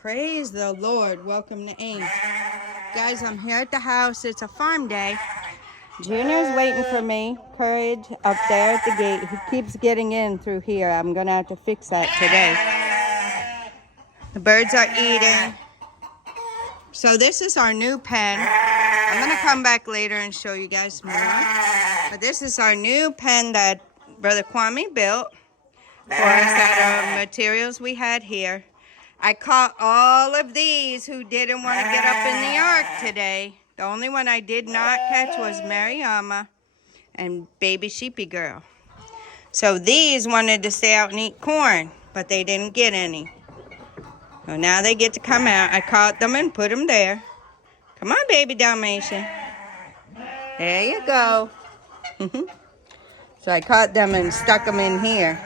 Praise the Lord. Welcome to AIM. Guys, I'm here at the house. It's a farm day. Junior's waiting for me. Courage up there at the gate. He keeps getting in through here. I'm going to have to fix that today. The birds are eating. So this is our new pen. I'm going to come back later and show you guys more. But this is our new pen that Brother Kwame built for us out of materials we had here. I caught all of these who didn't want to get up in the ark today. The only one I did not catch was Mariama and baby sheepy girl. So these wanted to stay out and eat corn, but they didn't get any. So now they get to come out. I caught them and put them there. Come on, baby Dalmatian. There you go. So I caught them and stuck them in here.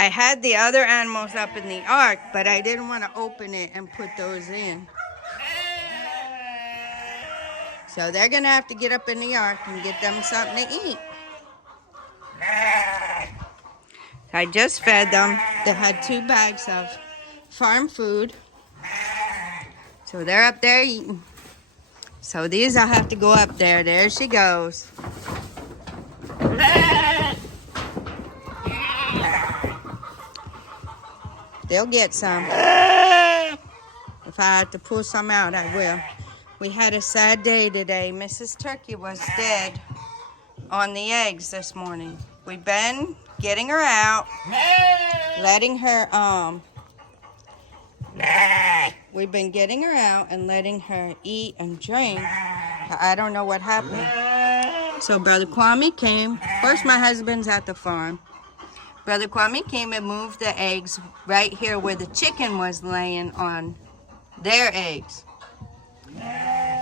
I had the other animals up in the ark, but I didn't want to open it and put those in. So they're going to have to get up in the ark and get them something to eat. I just fed them. They had 2 bags of farm food. So they're up there eating. So these I'll have to go up there. There she goes. They'll get some. If I have to pull some out, I will. We had a sad day today. Mrs. Turkey was dead on the eggs this morning. We've been getting her out, letting her, we've been getting her out and letting her eat and drink. I don't know what happened. So Brother Kwame came. First, my husband's at the farm. Brother Kwame came and moved the eggs right here where the chicken was laying on their eggs.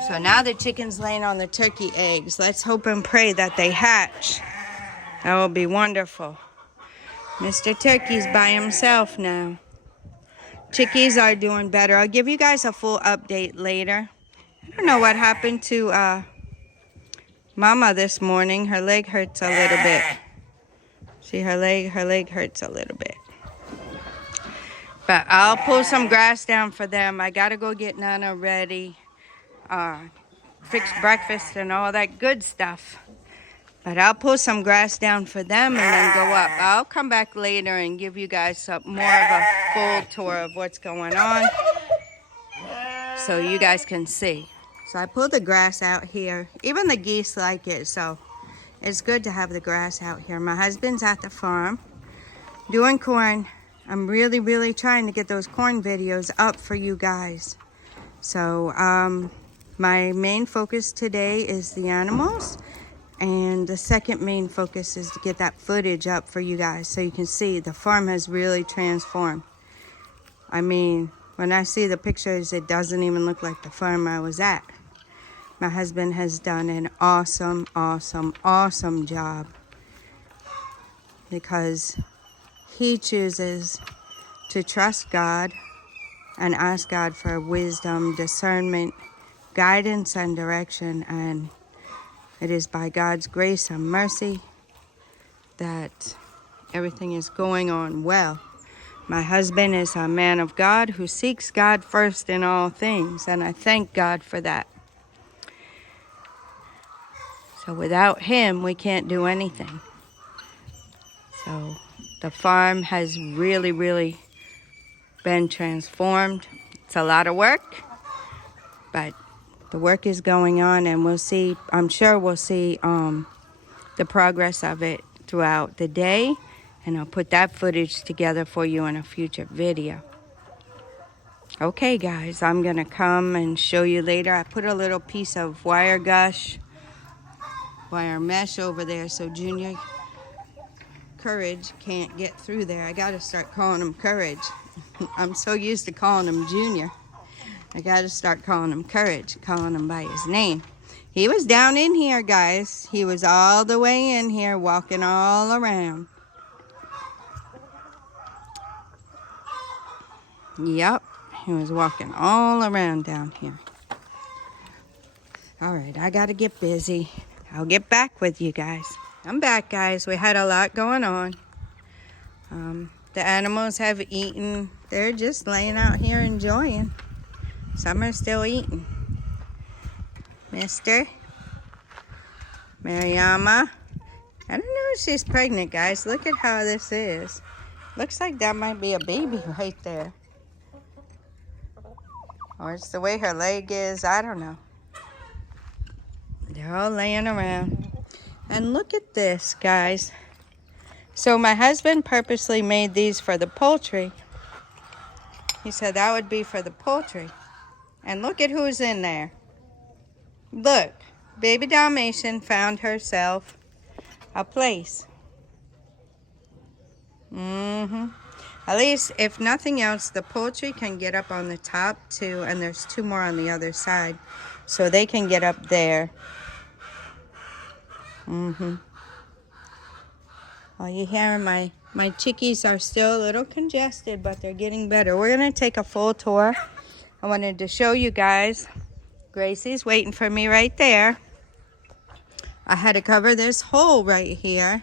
So now the chicken's laying on the turkey eggs. Let's hope and pray that they hatch. That will be wonderful. Mr. Turkey's by himself now. Chickies are doing better. I'll give you guys a full update later. I don't know what happened to Mama this morning. Her leg hurts a little bit. See, her leg hurts a little bit. But I'll pull some grass down for them. I got to go get Nana ready. Fix breakfast and all that good stuff. But I'll pull some grass down for them and then go up. I'll come back later and give you guys more of a full tour of what's going on so you guys can see. So I pulled the grass out here. Even the geese like it, so it's good to have the grass out here. My husband's at the farm doing corn. I'm really trying to get those corn videos up for you guys. So my main focus today is the animals. And the second main focus is to get that footage up for you guys so you can see the farm has really transformed. I mean, when I see the pictures, it doesn't even look like the farm I was at. My husband has done an awesome job because he chooses to trust God and ask God for wisdom, discernment, guidance, and direction. And it is by God's grace and mercy that everything is going on well. My husband is a man of God who seeks God first in all things, and I thank God for that. So without him, we can't do anything. So the farm has really been transformed. It's a lot of work, but the work is going on, and we'll see, I'm sure we'll see the progress of it throughout the day, and I'll put that footage together for you in a future video. Okay, guys, I'm going to come and show you later. I put a little piece of wire mesh over there so Junior Courage can't get through there. I got to start calling him Courage. I'm so used to calling him Junior. I got to start calling him Courage, calling him by his name. He was down in here, guys. He was all the way in here, walking all around. Yep, he was walking all around down here. All right, I got to get busy. I'll get back with you guys. I'm back, guys. We had a lot going on. The animals have eaten They're just laying out here enjoying. Some are still eating. Mister, Mariama. I don't know if she's pregnant, guys. Look at how this is. Looks like that might be a baby right there. Or it's the way her leg is. I don't know. They're all laying around. And look at this, guys. So my husband purposely made these for the poultry. He said that would be for the poultry. And look at who's in there. Look, baby Dalmatian found herself a place. At least, if nothing else, the poultry can get up on the top too, and there's 2 more on the other side. So they can get up there. Well, you hear my chickies are still a little congested, but they're getting better. We're going to take a full tour. I wanted to show you guys. Gracie's waiting for me right there. I had to cover this hole right here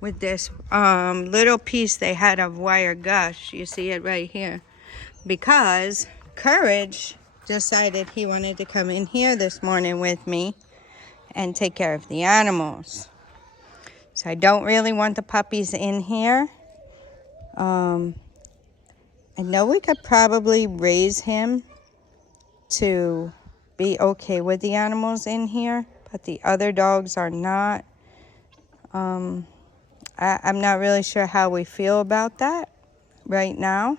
with this little piece they had of wire gush. You see it right here. Because Courage decided he wanted to come in here this morning with me and take care of the animals. So I don't really want the puppies in here. I know we could probably raise him to be okay with the animals in here, but the other dogs are not. I'm not really sure how we feel about that right now.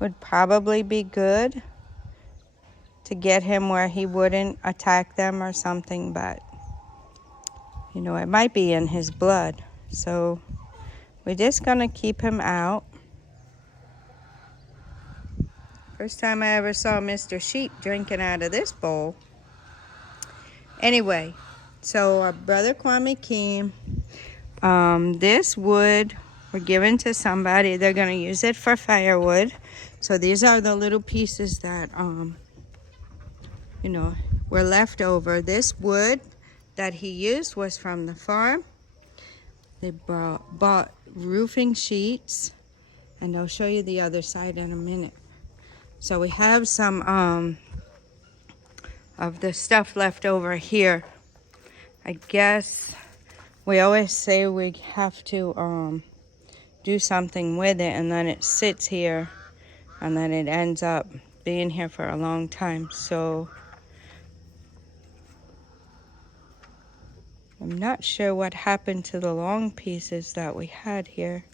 Would probably be good to get him where he wouldn't attack them or something, but you know, it might be in his blood. So we're just gonna keep him out. First time I ever saw Mr. Sheep drinking out of this bowl. Anyway, so our brother Kwame came. This wood were given to somebody. They're gonna use it for firewood. So these are the little pieces that you know, were left over. This wood that he used was from the farm. They bought roofing sheets, and I'll show you the other side in a minute. So we have some of the stuff left over here. I guess we always say we have to do something with it, and then it sits here, and then it ends up being here for a long time. So I'm not sure what happened to the long pieces that we had here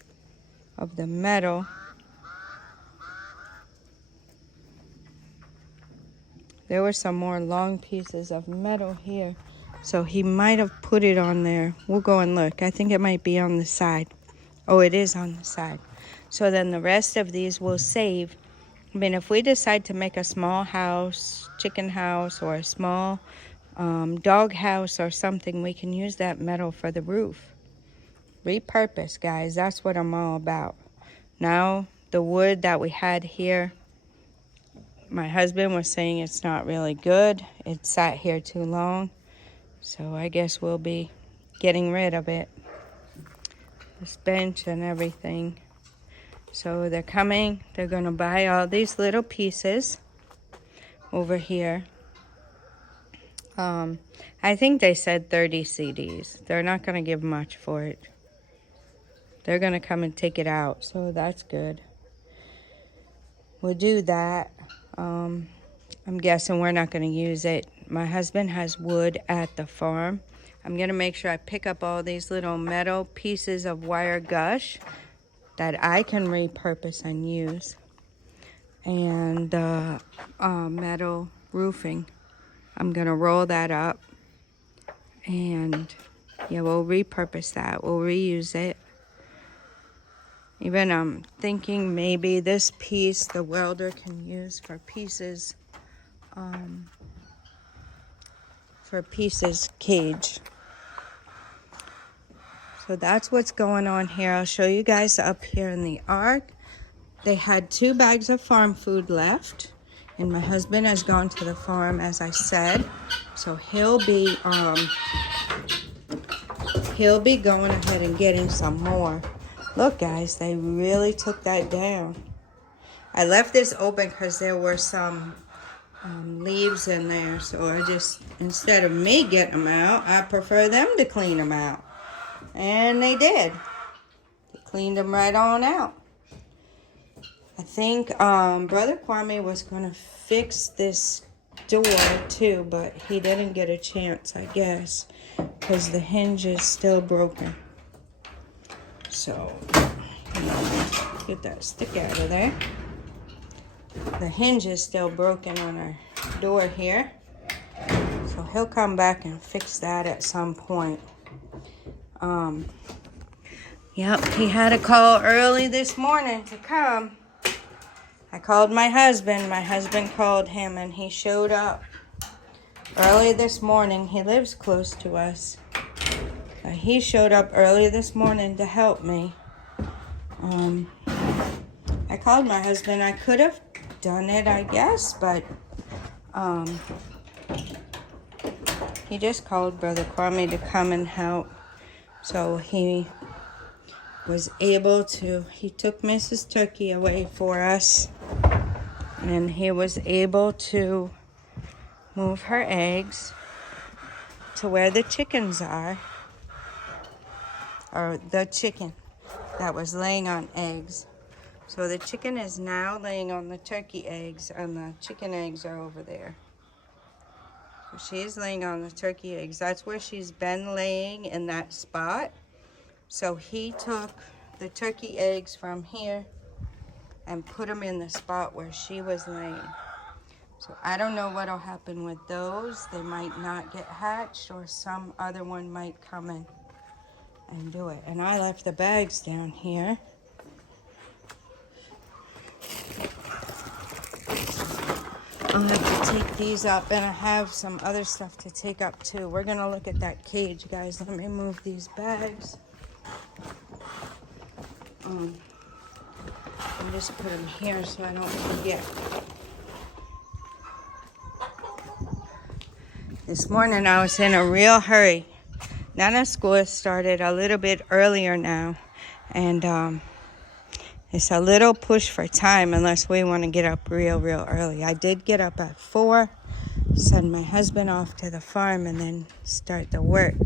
of the metal. There were some more long pieces of metal here. So he might have put it on there. We'll go and look. I think it might be on the side. Oh, it is on the side. So then the rest of these we'll save. I mean, if we decide to make a small house, chicken house, or a small dog house or something, we can use that metal for the roof. Repurpose, guys. That's what I'm all about. Now, the wood that we had here, my husband was saying it's not really good. It sat here too long. So I guess we'll be getting rid of it. This bench and everything. So they're coming. They're going to buy all these little pieces over here. I think they said 30 CDs. They're not going to give much for it. They're going to come and take it out. So that's good. We'll do that. I'm guessing we're not going to use it. My husband has wood at the farm. I'm going to make sure I pick up all these little metal pieces of wire gush that I can repurpose and use. And metal roofing. I'm going to roll that up. And yeah, we'll repurpose that. We'll reuse it. Even I'm thinking maybe this piece the welder can use for pieces cage. So that's what's going on here. I'll show you guys up here in the ark. They had 2 bags of farm food left, and my husband has gone to the farm, as I said. So he'll be going ahead and getting some more. Look, guys, they really took that down. I left this open because there were some leaves in there. So I just, instead of me getting them out, I prefer them to clean them out. And they did. They cleaned them right on out. I think Brother Kwame was going to fix this door too, but he didn't get a chance, I guess, because the hinge is still broken. So, get that stick out of there. The hinge is still broken on our door here. So he'll come back and fix that at some point. Yep, he had a call early this morning to come. I called my husband. My husband called him and he showed up early this morning. He lives close to us. He showed up early this morning to help me. I called my husband. I could have done it, I guess, but he just called Brother Kwame to come and help. So he was able to, he took Mrs. Turkey away for us, and he was able to move her eggs to where the chickens are, or the chicken that was laying on eggs. So the chicken is now laying on the turkey eggs, and the chicken eggs are over there. So she's laying on the turkey eggs. That's where she's been laying, in that spot. So he took the turkey eggs from here and put them in the spot where she was laying. So I don't know what'll happen with those. They might not get hatched, or some other one might come in and do it. And I left the bags down here. I'll have to take these up, and I have some other stuff to take up too. We're gonna look at that cage, guys. Let me move these bags. And just put them here so I don't forget. This morning I was in a real hurry. Nana school has started a little bit earlier now, and it's a little push for time unless we want to get up real early. I did get up at 4, send my husband off to the farm, and then start the work.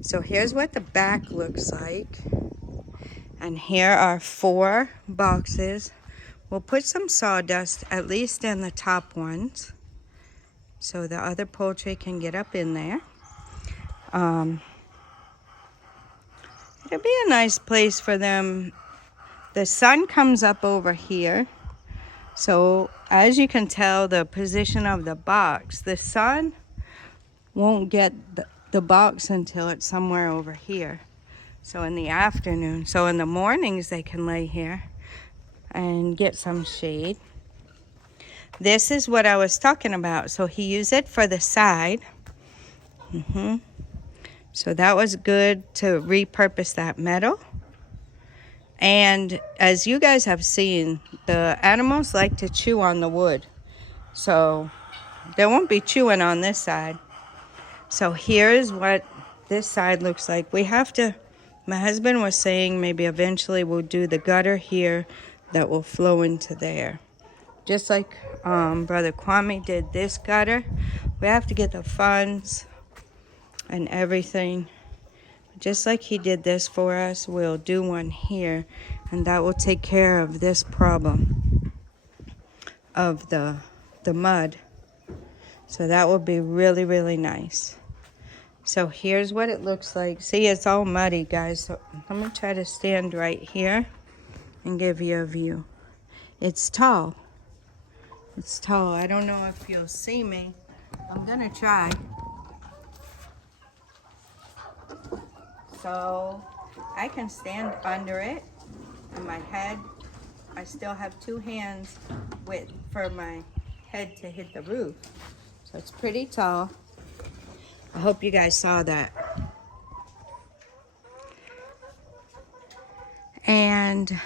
So here's what the back looks like. And here are 4 boxes. We'll put some sawdust, at least in the top ones, so the other poultry can get up in there. It'll be a nice place for them. The sun comes up over here. So as you can tell, the position of the box, the sun won't get the box until it's somewhere over here. So in the afternoon, so in the mornings they can lay here and get some shade. This is what I was talking about. So he used it for the side. So that was good to repurpose that metal. And as you guys have seen, the animals like to chew on the wood. So they won't be chewing on this side. So here's what this side looks like. We have to, my husband was saying maybe eventually we'll do the gutter here that will flow into there. Just like Brother Kwame did this gutter. We have to get the funds and everything. Just like he did this for us, we'll do one here, and that will take care of this problem of the mud. So that will be really nice. So here's what it looks like. See, it's all muddy, guys. So let me try to stand right here and give you a view. It's tall. It's tall. I don't know if you'll see me. I'm gonna try. So I can stand under it, and my head, I still have 2 hands width for my head to hit the roof. So it's pretty tall. I hope you guys saw that. And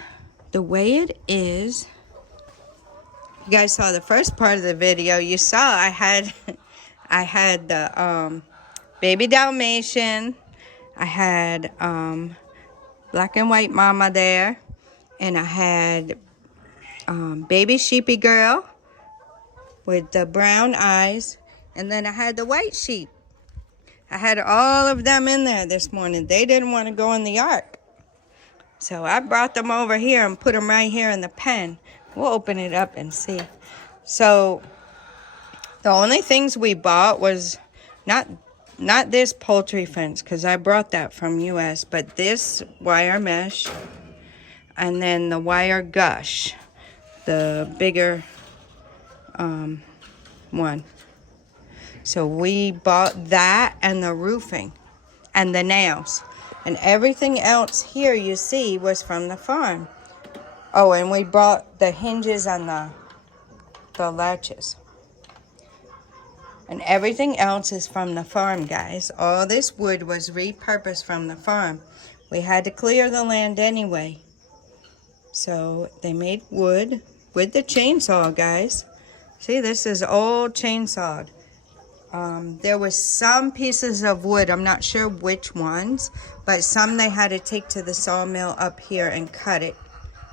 the way it is, you guys saw the first part of the video. You saw I had the baby Dalmatian. I had black and white mama there, and I had baby sheepy girl with the brown eyes. And then I had the white sheep. I had all of them in there this morning. They didn't want to go in the ark. So I brought them over here and put them right here in the pen. We'll open it up and see. So the only things we bought was not this poultry fence, because I brought that from US, but this wire mesh and then the wire gush, the bigger one. So we bought that and the roofing and the nails. And everything else here you see was from the farm. Oh, and we bought the hinges on the latches. And everything else is from the farm, guys. All this wood was repurposed from the farm. We had to clear the land anyway. So they made wood with the chainsaw, guys. See, this is all chainsawed. There was some pieces of wood, I'm not sure which ones, but some they had to take to the sawmill up here and cut it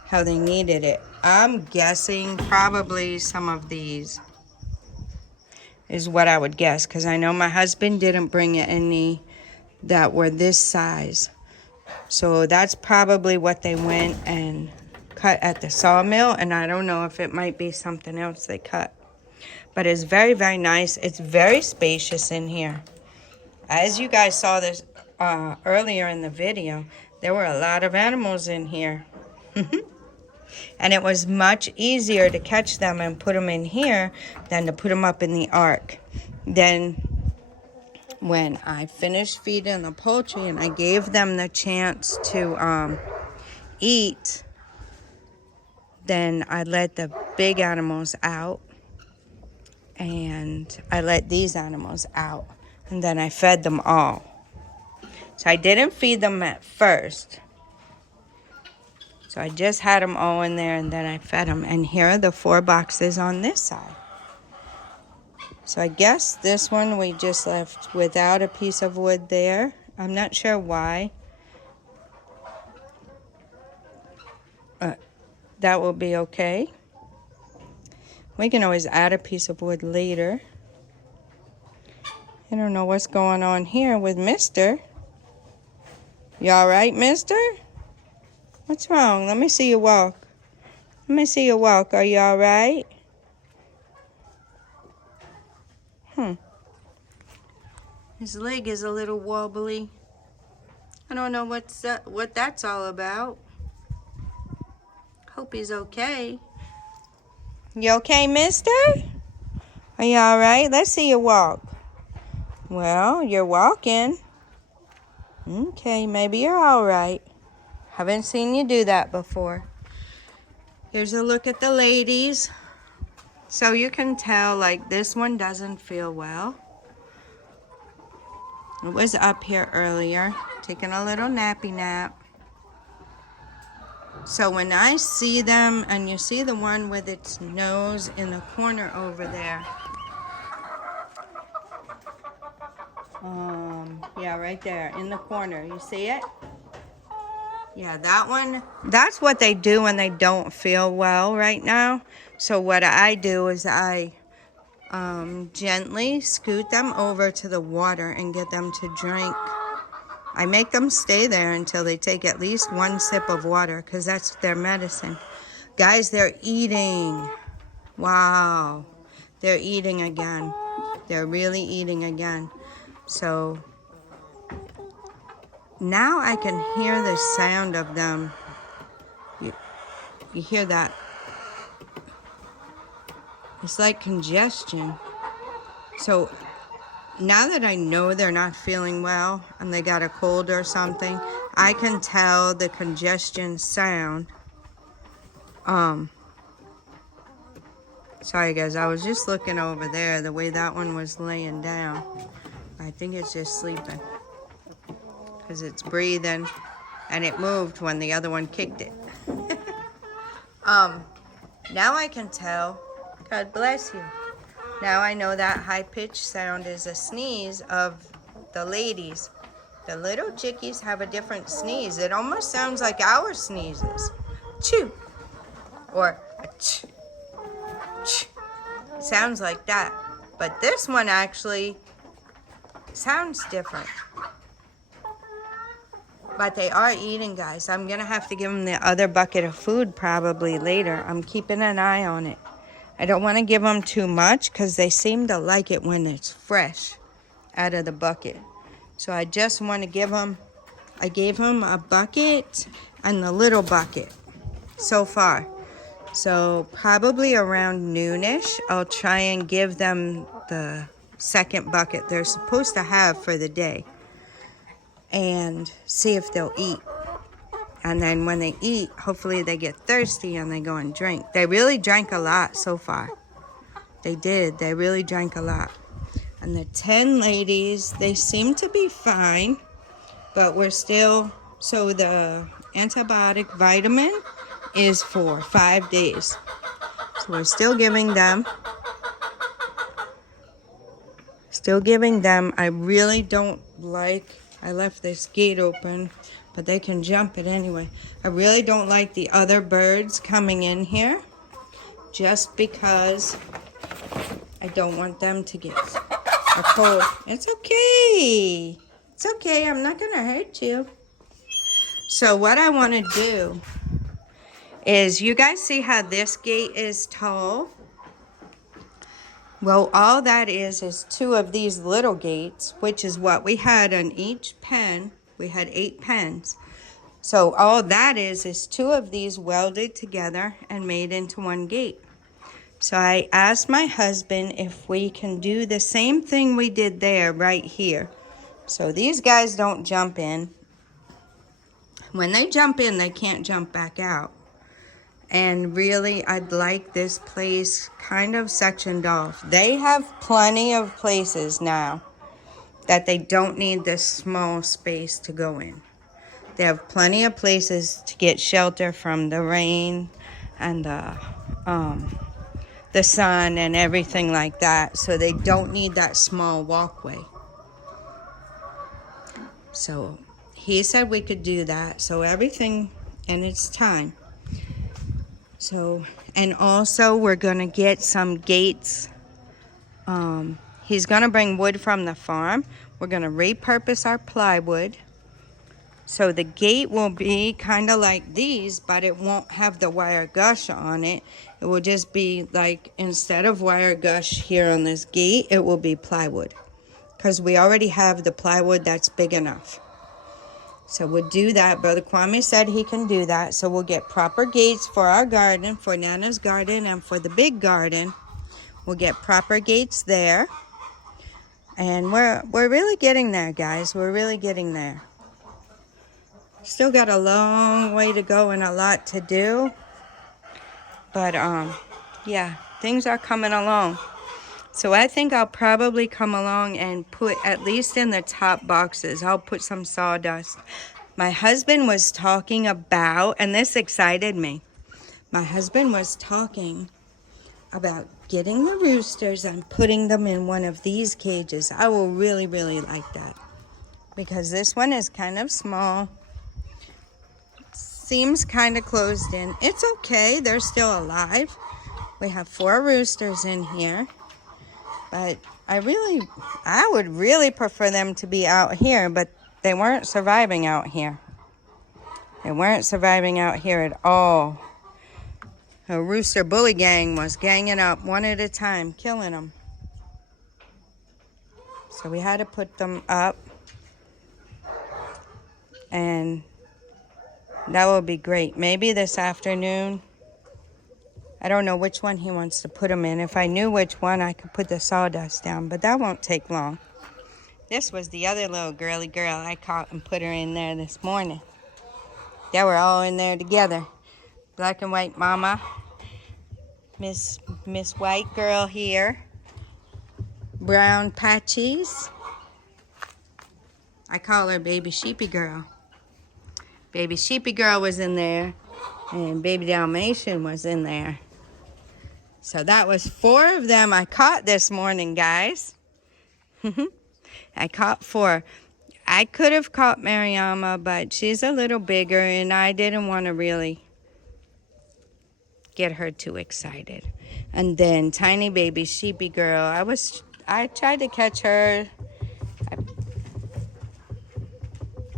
how they needed it. I'm guessing probably some of these is what I would guess, because I know my husband didn't bring any that were this size. So that's probably what they went and cut at the sawmill, and I don't know if it might be something else they cut. But it's very, very nice. It's very spacious in here. As you guys saw this earlier in the video, there were a lot of animals in here. And it was much easier to catch them and put them in here than to put them up in the ark. Then when I finished feeding the poultry and I gave them the chance to eat, then I let the big animals out. And I let these animals out, and then I fed them all. So I didn't feed them at first. So I just had them all in there, and then I fed them. And here are the 4 boxes on this side. So I guess this one we just left without a piece of wood there. I'm not sure why. That will be okay. We can always add a piece of wood later. I don't know what's going on here with Mister. You all right, Mister? What's wrong? Let me see you walk. Let me see you walk. Are you all right? His leg is a little wobbly. I don't know what that's all about. Hope he's okay. You okay, mister? Are you all right? Let's see you walk. Well, you're walking. Okay, maybe you're all right. Haven't seen you do that before. Here's a look at the ladies. So you can tell, like, this one doesn't feel well. It was up here earlier, taking a little nappy nap. So when I see them, and you see the one with its nose in the corner over there. Yeah, right there in the corner. You see it? Yeah, that one. That's what they do when they don't feel well right now. So what I do is I gently scoot them over to the water and get them to drink. I make them stay there until they take at least 1 sip of water, because that's their medicine. Guys, they're eating. Wow. They're eating again. They're really eating again. So now I can hear the sound of them. You hear that? It's like congestion. So now that I know they're not feeling well and they got a cold or something, I can tell the congestion sound. Sorry guys, I was just looking over there the way that one was laying down. I think it's just sleeping because it's breathing and it moved when the other one kicked it. Now I can tell. God bless you. Now I know that high-pitched sound is a sneeze of the ladies. The little chickies have a different sneeze. It almost sounds like our sneezes. Chew. Or Sounds like that. But this one actually sounds different. But they are eating, guys. I'm going to have to give them the other bucket of food probably later. I'm keeping an eye on it. I don't want to give them too much because they seem to like it when it's fresh out of the bucket. So I just want to give them, I gave them a bucket and the little bucket so far. So probably around noonish, I'll try and give them the second bucket they're supposed to have for the day and see if they'll eat. And then when they eat, hopefully they get thirsty and they go and drink. They really drank a lot so far. They did. They really drank a lot. And the 10 ladies, they seem to be fine, but we're still, so the antibiotic vitamin is for 5 days. So we're still giving them. I really don't like, I left this gate open, but they can jump it anyway. I really don't like the other birds coming in here just because I don't want them to get a cold. It's okay. It's okay. I'm not going to hurt you. So what I want to do is, you guys see how this gate is tall? Well, all that is 2 of these little gates, which is what we had on each pen. We had 8 pens. So all that is 2 of these welded together and made into one gate. So I asked my husband if we can do the same thing we did there right here. So these guys don't jump in. When they jump in, they can't jump back out. And really, I'd like this place kind of sectioned off. They have plenty of places now that they don't need this small space to go in. They have plenty of places to get shelter from the rain and the sun and everything like that. So they don't need that small walkway. So he said we could do that. So everything in its time. So, and also we're going to get some gates. He's going to bring wood from the farm. We're going to repurpose our plywood. So the gate will be kind of like these, but it won't have the wire gush on it. It will just be like, instead of wire gush here on this gate, it will be plywood. Because we already have the plywood that's big enough. So we'll do that. Brother Kwame said he can do that. So we'll get proper gates for our garden, for Nana's garden, and for the big garden. We'll get proper gates there. And we're really getting there, guys. We're really getting there. Still got a long way to go and a lot to do. But, yeah, things are coming along. So I think I'll probably come along and put, at least in the top boxes, I'll put some sawdust. My husband was talking about, and this excited me. My husband was talking about getting the roosters and putting them in one of these cages. I will really, really like that. Because this one is kind of small. Seems kind of closed in. It's okay. They're still alive. We have 4 roosters in here. But I would really prefer them to be out here, but they weren't surviving out here. They weren't surviving out here at all. A rooster bully gang was ganging up one at a time, killing them. So we had to put them up. And that would be great. Maybe this afternoon. I don't know which one he wants to put them in. If I knew which one, I could put the sawdust down, but that won't take long. This was the other little girly girl I caught and put her in there this morning. They were all in there together. Black and white mama. Miss White girl here. Brown patchies. I call her Baby Sheepy Girl. Baby Sheepy Girl was in there, and Baby Dalmatian was in there. So that was 4 of them I caught this morning, guys. I caught 4. I could have caught Mariama, but she's a little bigger, and I didn't want to really get her too excited. And then tiny baby sheepy girl, I tried to catch her.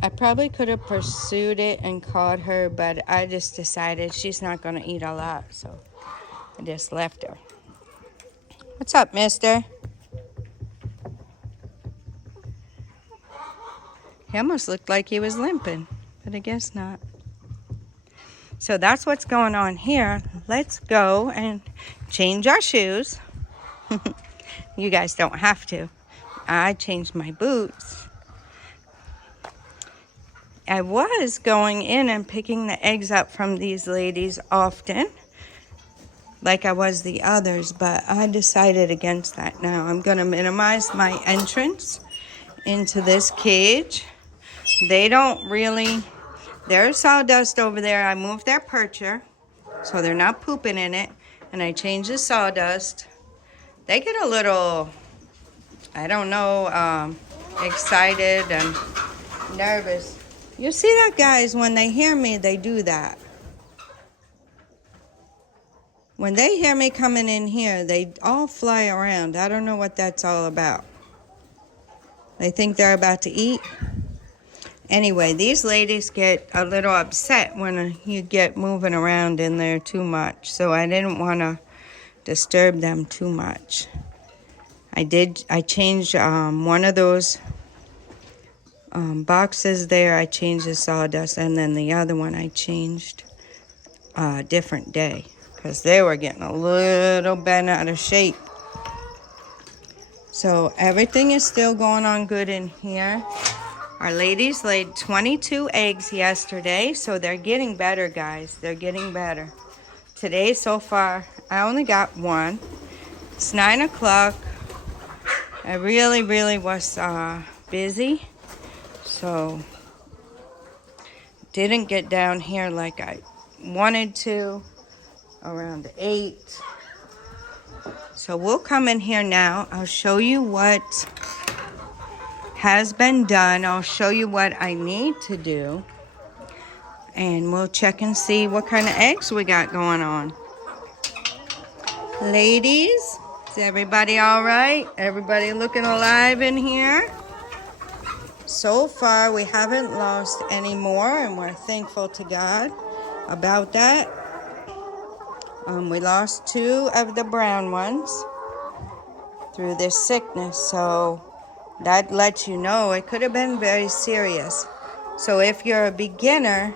I probably could have pursued it and caught her, but I just decided she's not going to eat a lot, so I just left her. What's up, mister? He almost looked like he was limping, but I guess not. So that's what's going on here. Let's go and change our shoes. You guys don't have to. I changed my boots. I was going in and picking the eggs up from these ladies often, like I was the others, but I decided against that now. I'm going to minimize my entrance into this cage. They don't really, there's sawdust over there. I moved their percher, so they're not pooping in it, and I changed the sawdust. They get a little, I don't know, excited and nervous. You see that, guys? When they hear me, they do that. When they hear me coming in here, they all fly around. I don't know what that's all about. They think they're about to eat. Anyway, these ladies get a little upset when you get moving around in there too much. So I didn't want to disturb them too much. I changed one of those boxes there. I changed the sawdust, and then the other one I changed a different day because they were getting a little bent out of shape. So everything is still going on good in here. Our ladies laid 22 eggs yesterday, so they're getting better, guys. They're getting better. Today, so far, I only got one. It's 9 o'clock. I really was busy, so didn't get down here like I wanted to around 8. So we'll come in here now. I'll show you what has been done. I'll show you what I need to do, and we'll check and see what kind of eggs we got going on. Ladies, is everybody all right? Everybody looking alive in here? So far, we haven't lost any more, and we're thankful to God about that. We lost 2 of the brown ones through this sickness, so that lets you know it could have been very serious. So if you're a beginner,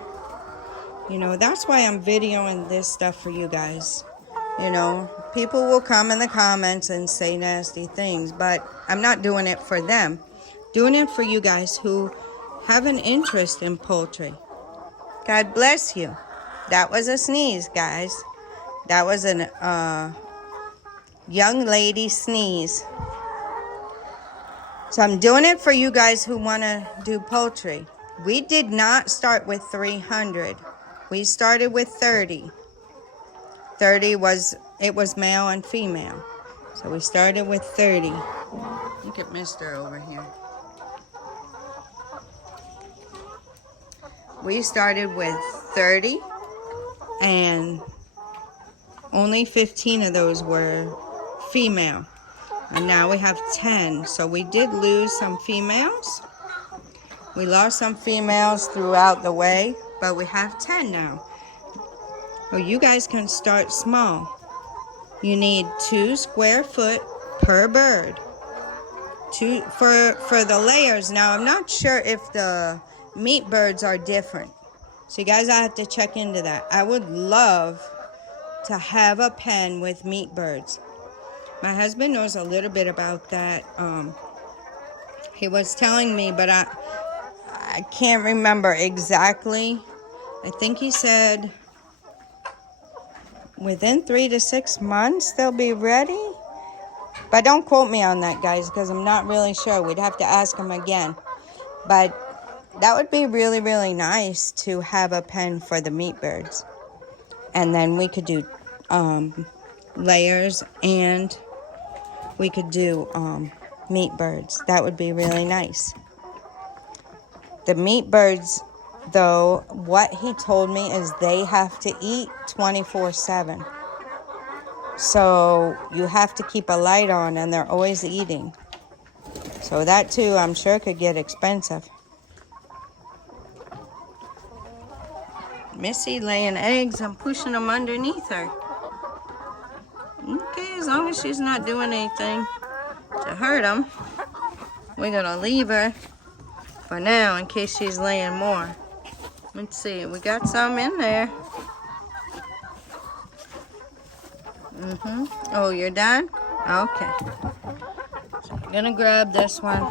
you know, that's why I'm videoing this stuff for you guys. You know, people will come in the comments and say nasty things, but I'm not doing it for them. Doing it for you guys who have an interest in poultry. God bless you. That was a sneeze, guys. That was a young lady sneeze. So I'm doing it for you guys who want to do poultry. We did not start with 300. We started with 30. 30 was male and female. So we started with 30. Look at Mister over here. We started with 30, and only 15 of those were female. And now we have 10. So we did lose some females. We lost some females throughout the way, but we have 10 now. Well, you guys can start small. You need 2 square foot per bird. For the layers. Now, I'm not sure if the meat birds are different. So you guys, I have to check into that. I would love to have a pen with meat birds. My husband knows a little bit about that. He was telling me, but I can't remember exactly. I think he said within 3 to 6 months they'll be ready. But don't quote me on that, guys, because I'm not really sure. We'd have to ask him again. But that would be really, really nice to have a pen for the meat birds. And then we could do layers, and we could do meat birds. That would be really nice. The meat birds though, what he told me is they have to eat 24/7. So you have to keep a light on, and they're always eating. So that too, I'm sure, could get expensive. Missy laying eggs. I'm pushing them underneath her. Okay, as long as she's not doing anything to hurt them, we're gonna leave her for now in case she's laying more. Let's see, we got some in there. Oh, you're done? Okay. So I'm gonna grab this one.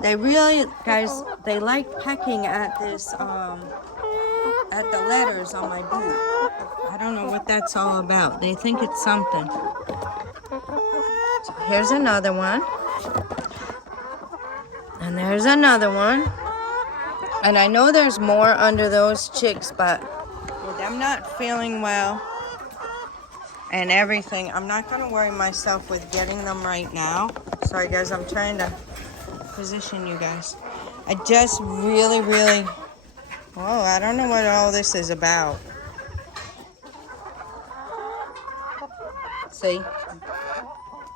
They really, guys, they like pecking at this, at the letters on my boot. I don't know what that's all about. They think it's something. So here's another one. And there's another one. And I know there's more under those chicks, but with them not feeling well and everything, I'm not going to worry myself with getting them right now. Sorry, guys, I'm trying to position you guys. I just really, oh, I don't know what all this is about. See?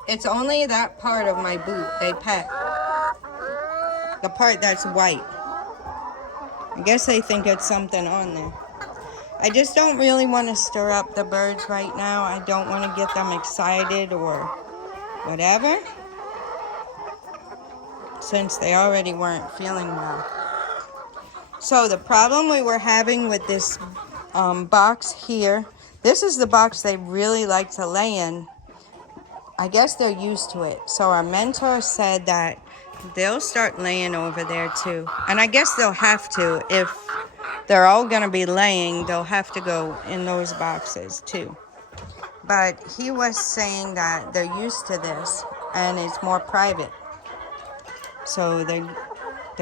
It's only that part of my boot they peck. The part that's white. I guess they think it's something on there. I just don't really want to stir up the birds right now. I don't want to get them excited or whatever, since they already weren't feeling well. So the problem we were having with this box here, this is the box they really like to lay in. I guess they're used to it. So our mentor said that they'll start laying over there too. And I guess they'll have to. If they're all going to be laying, they'll have to go in those boxes too. But he was saying that they're used to this and it's more private. So they're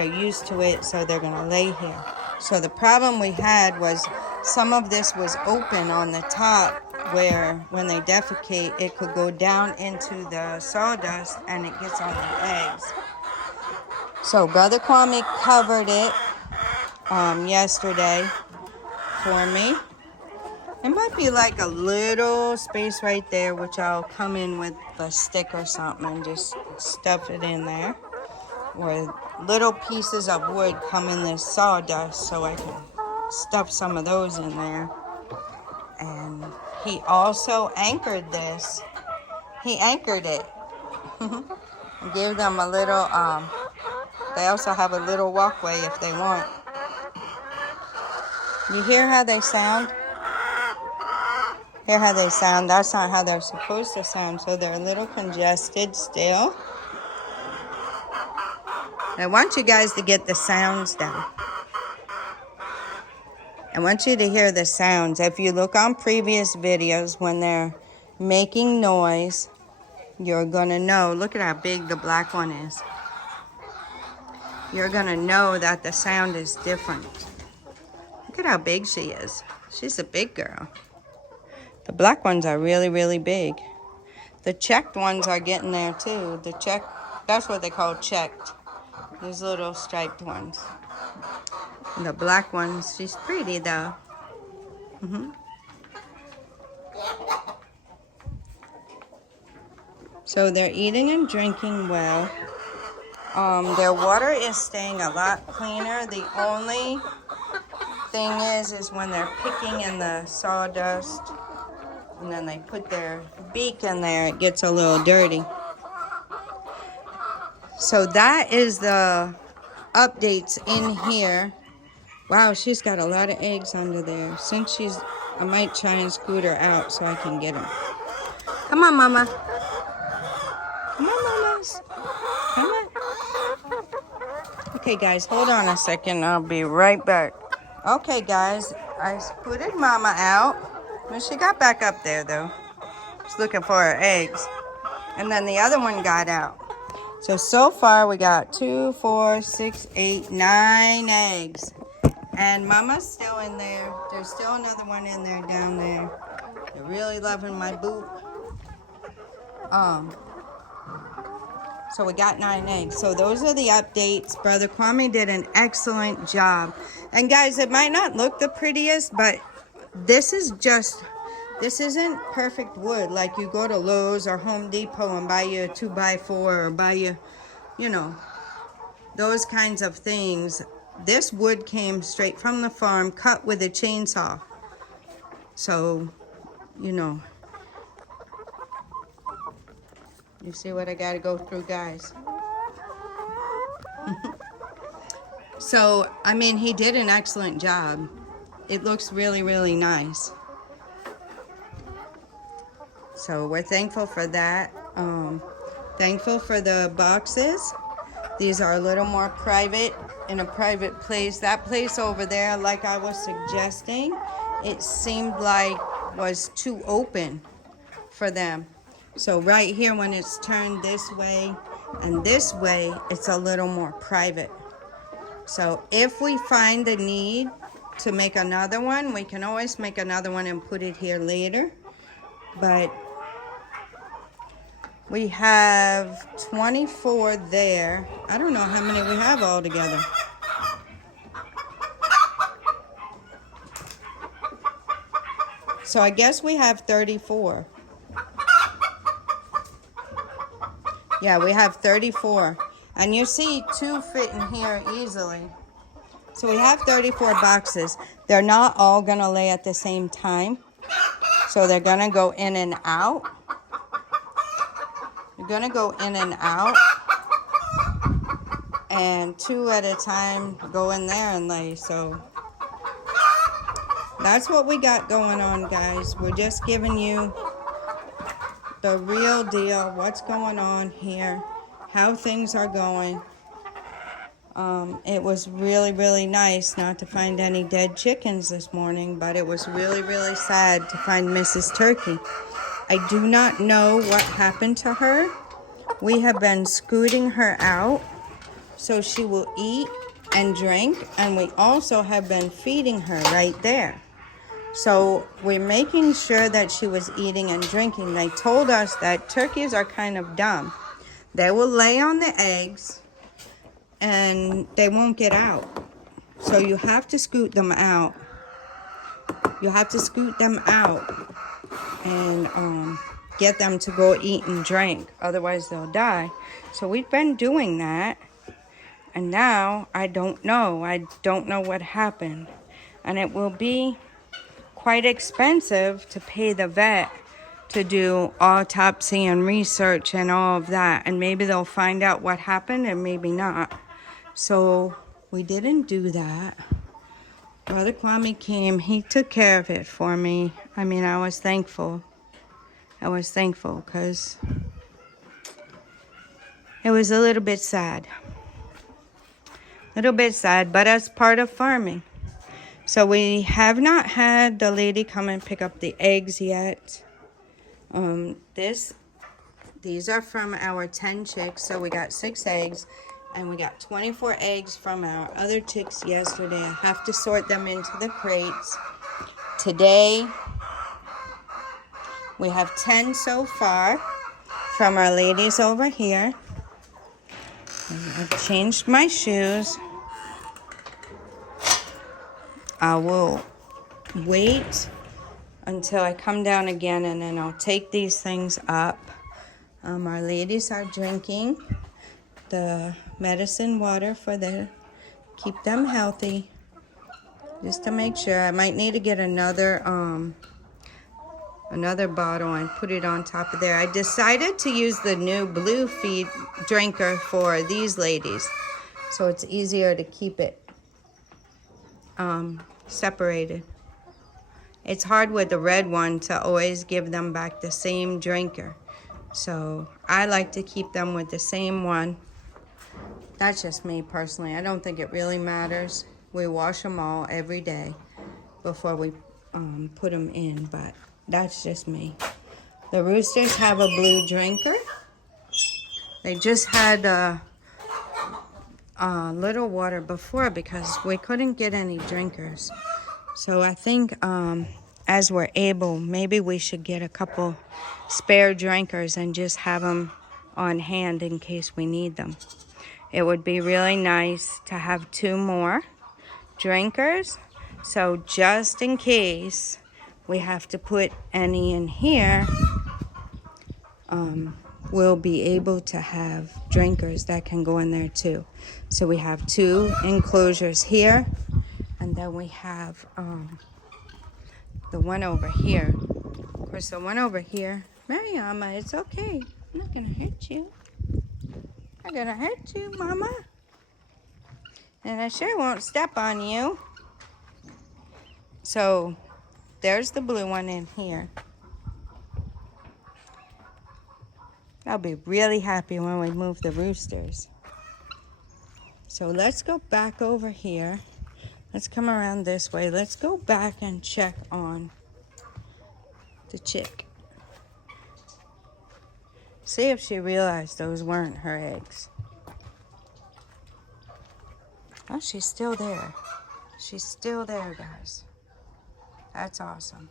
used to it, so they're going to lay here. So the problem we had was some of this was open on the top, where when they defecate, it could go down into the sawdust and it gets on the eggs. So Brother Kwame covered it yesterday for me. It might be like a little space right there, which I'll come in with a stick or something and just stuff it in there. Or little pieces of wood come in this sawdust, so I can stuff some of those in there. And he also anchored this. He anchored it. Give them a little, they also have a little walkway if they want. You hear how they sound? Hear how they sound? That's not how they're supposed to sound, so they're a little congested still. I want you guys to get the sounds down. I want you to hear the sounds. If you look on previous videos, when they're making noise, you're going to know. Look at how big the black one is. You're going to know that the sound is different. Look at how big she is. She's a big girl. The black ones are really big. The checked ones are getting there too. The check, that's what they call checked. These little striped ones. And the black ones, she's pretty though. So they're eating and drinking well. Their water is staying a lot cleaner. The only thing is when they're picking in the sawdust and then they put their beak in there, it gets a little dirty. So that is the updates in here. Wow, she's got a lot of eggs under there. Since I might try and scoot her out so I can get them. Come on, Mama. Come on, Mamas. Come on. Okay, guys, hold on a second. I'll be right back. Okay, guys, I scooted Mama out. Well, she got back up there, though. She's looking for her eggs. And then the other one got out. So far, we got 2, 4, 6, 8, 9 eggs. And Mama's still in there. There's still another one in there down there. They're really loving my boot. So we got 9 eggs. So those are the updates. Brother Kwame did an excellent job. And guys, it might not look the prettiest, but this isn't perfect wood. Like you go to Lowe's or Home Depot and buy you a 2x4 or buy you, you know, those kinds of things. This wood came straight from the farm, cut with a chainsaw. So, you know, you see what I got to go through, guys. So, I mean, he did an excellent job. It looks really, really nice. So we're thankful for that. Thankful for the boxes. These are a little more private, in a private place. That place over there, like I was suggesting, it seemed like was too open for them. So right here, when it's turned this way and this way, it's a little more private. So if we find the need to make another one, we can always make another one and put it here later. But we have 24 there. I don't know how many we have all together. So I guess we have 34. Yeah, we have 34. And you see 2 fit in here easily. So we have 34 boxes. They're not all gonna lay at the same time. So they're gonna go in and out. You're gonna go in and out. And 2 at a time go in there and lay. So that's what we got going on, guys. We're just giving you the real deal, what's going on here, how things are going. It was really, really nice not to find any dead chickens this morning, but it was really, really sad to find Mrs. Turkey. I do not know what happened to her. We have been scooting her out so she will eat and drink, and we also have been feeding her right there. So we're making sure that she was eating and drinking. They told us that turkeys are kind of dumb. They will lay on the eggs and they won't get out. So you have to scoot them out. You have to scoot them out and get them to go eat and drink. Otherwise they'll die. So we've been doing that. And now I don't know. I don't know what happened. And it will be quite expensive to pay the vet to do autopsy and research and all of that. And maybe they'll find out what happened and maybe not. So we didn't do that. Brother Kwame came. He took care of it for me. I mean, I was thankful. I was thankful because it was a little bit sad. A little bit sad, but as part of farming. So we have not had the lady come and pick up the eggs yet. These are from our 10 chicks. So we got 6 eggs and we got 24 eggs from our other chicks yesterday. I have to sort them into the crates. Today, we have 10 so far from our ladies over here. I've changed my shoes. I will wait until I come down again and then I'll take these things up. Our ladies are drinking the medicine water for keep them healthy. Just to make sure. I might need to get another bottle and put it on top of there. I decided to use the new blue feed drinker for these ladies. So it's easier to keep it separated. It's hard with the red one to always give them back the same drinker. So I like to keep them with the same one. That's just me personally. I don't think it really matters. We wash them all every day before we put them in, but that's just me. The roosters have a blue drinker. They just had little water before because we couldn't get any drinkers. So I think as we're able, maybe we should get a couple spare drinkers and just have them on hand in case we need them. It would be really nice to have 2 more drinkers, so just in case we have to put any in here, we'll be able to have drinkers that can go in there too. So we have 2 enclosures here, and then we have the one over here. Of course, the one over here, Mariama, it's okay. I'm not gonna hurt you. I'm gonna hurt you, Mama. And I sure won't step on you. So there's the blue one in here. I'll be really happy when we move the roosters. So let's go back over here. Let's come around this way. Let's go back and check on the chick. See if she realized those weren't her eggs. Oh, she's still there. She's still there, guys. That's awesome.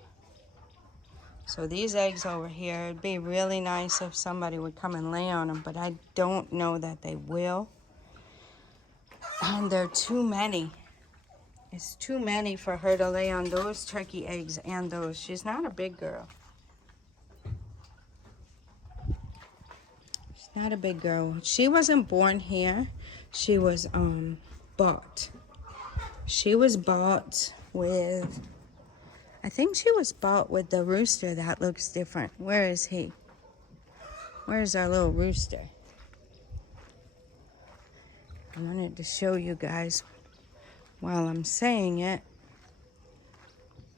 So these eggs over here, it'd be really nice if somebody would come and lay on them, but I don't know that they will. And they're too many. It's too many for her to lay on those turkey eggs and those. She's not a big girl. She's not a big girl. She wasn't born here. She was bought. She was bought with, I think she was bought with the rooster that looks different. Where is he? Where's our little rooster? I wanted to show you guys while I'm saying it.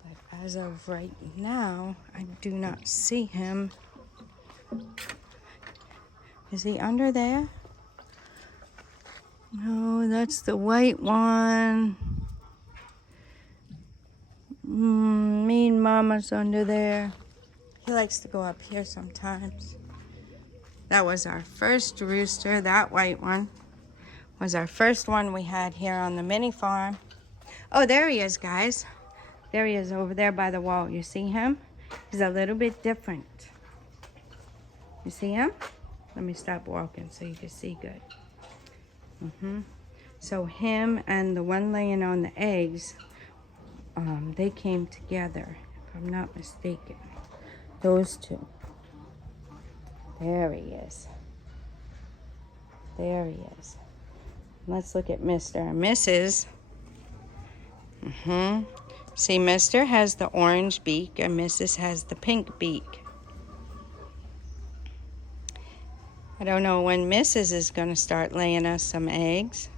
But as of right now, I do not see him. Is he under there? No, that's the white one. Mean Mama's under there. He likes to go up here sometimes. That was our first rooster. That white one was our first one we had here on the mini farm. Oh, there he is, guys. There he is over there by the wall. You see him? He's a little bit different. You see him? Let me stop walking so you can see good. So him and the one laying on the eggs, they came together, if I'm not mistaken. Those 2. There he is. There he is. Let's look at Mr. and Mrs. See, Mr. has the orange beak and Mrs. has the pink beak. I don't know when Mrs. is going to start laying us some eggs.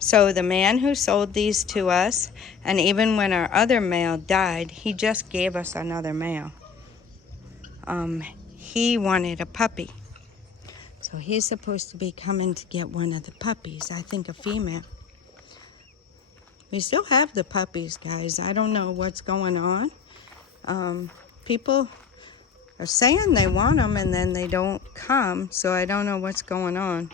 So the man who sold these to us, and even when our other male died, he just gave us another male. He wanted a puppy. So he's supposed to be coming to get one of the puppies. I think a female. We still have the puppies, guys. I don't know what's going on. People are saying they want them and then they don't come, so I don't know what's going on.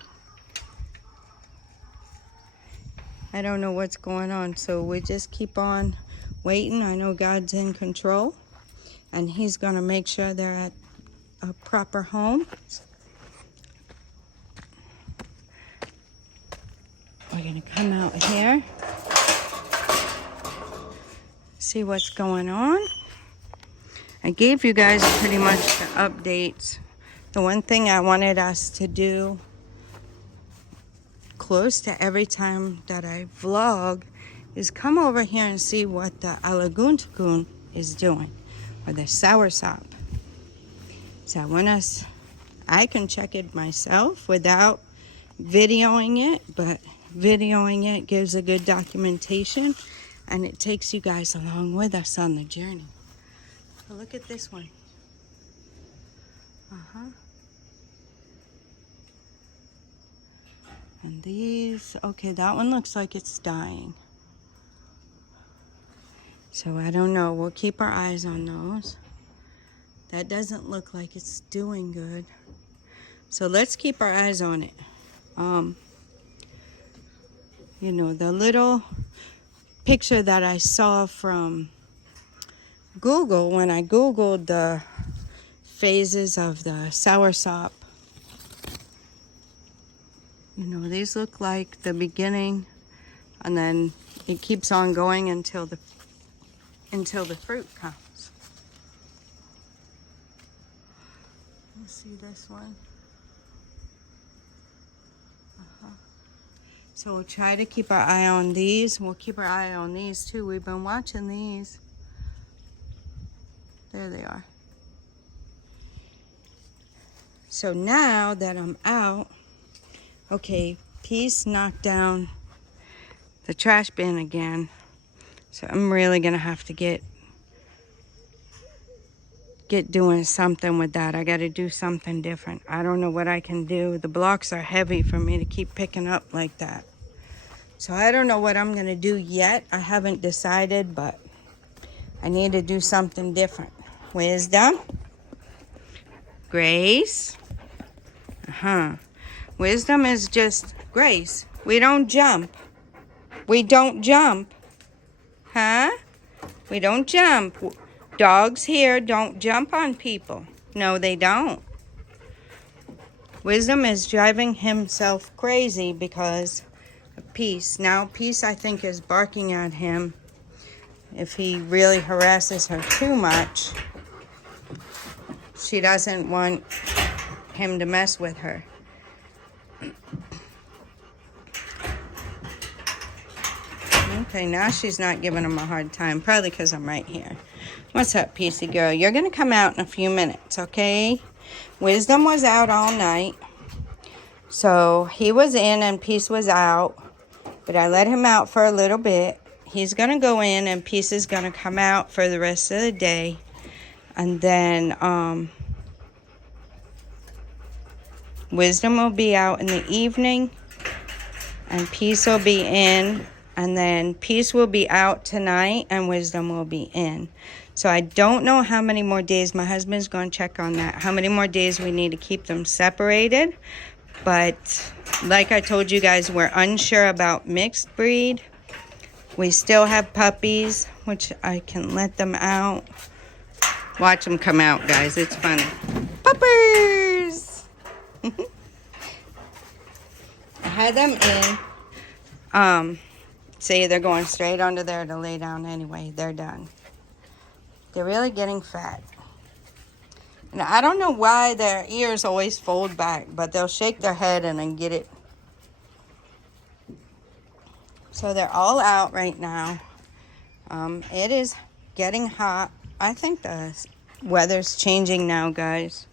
I don't know what's going on, so we just keep on waiting. I know God's in control, and He's going to make sure they're at a proper home. We're going to come out here, see what's going on. I gave you guys pretty much the updates. The one thing I wanted us to do close to every time that I vlog is come over here and see what the alaguntakun is doing, or the soursop. So I can check it myself without videoing it, but videoing it gives a good documentation, and it takes you guys along with us on the journey. So look at this one. And these, okay, that one looks like it's dying. So I don't know, we'll keep our eyes on those. That doesn't look like it's doing good. So let's keep our eyes on it. You know, the little picture that I saw from Google, when I Googled the phases of the soursop. You know, these look like the beginning, and then it keeps on going until the fruit comes. You see this one? So we'll try to keep our eye on these. We'll keep our eye on these too. We've been watching these. There they are. So now that I'm out, okay, Peace knocked down the trash bin again. So I'm really gonna have to get doing something with that. I gotta do something different. I don't know what I can do. The blocks are heavy for me to keep picking up like that. So I don't know what I'm gonna do yet. I haven't decided, but I need to do something different. Wisdom? Grace? Wisdom is just Grace. We don't jump. We don't jump. Huh? We don't jump. Dogs here don't jump on people. No, they don't. Wisdom is driving himself crazy because of Peace. Now Peace, I think, is barking at him if he really harasses her too much. She doesn't want him to mess with her. Okay, now she's not giving him a hard time, probably because I'm right here. What's up, Peacey girl? You're going to come out in a few minutes, okay? Wisdom was out all night. So he was in and Peace was out. But I let him out for a little bit. He's going to go in and Peace is going to come out for the rest of the day. And then Wisdom will be out in the evening. And Peace will be in. And then Peace will be out tonight and Wisdom will be in. So I don't know how many more days. My husband's going to check on that. How many more days we need to keep them separated. But like I told you guys, we're unsure about mixed breed. We still have puppies, which I can let them out. Watch them come out, guys. It's funny. Puppers! I had them in. See, they're going straight under there to lay down anyway. They're done. They're really getting fat. And I don't know why their ears always fold back, but they'll shake their head and then get it. So they're all out right now. It is getting hot. I think the weather's changing now, guys.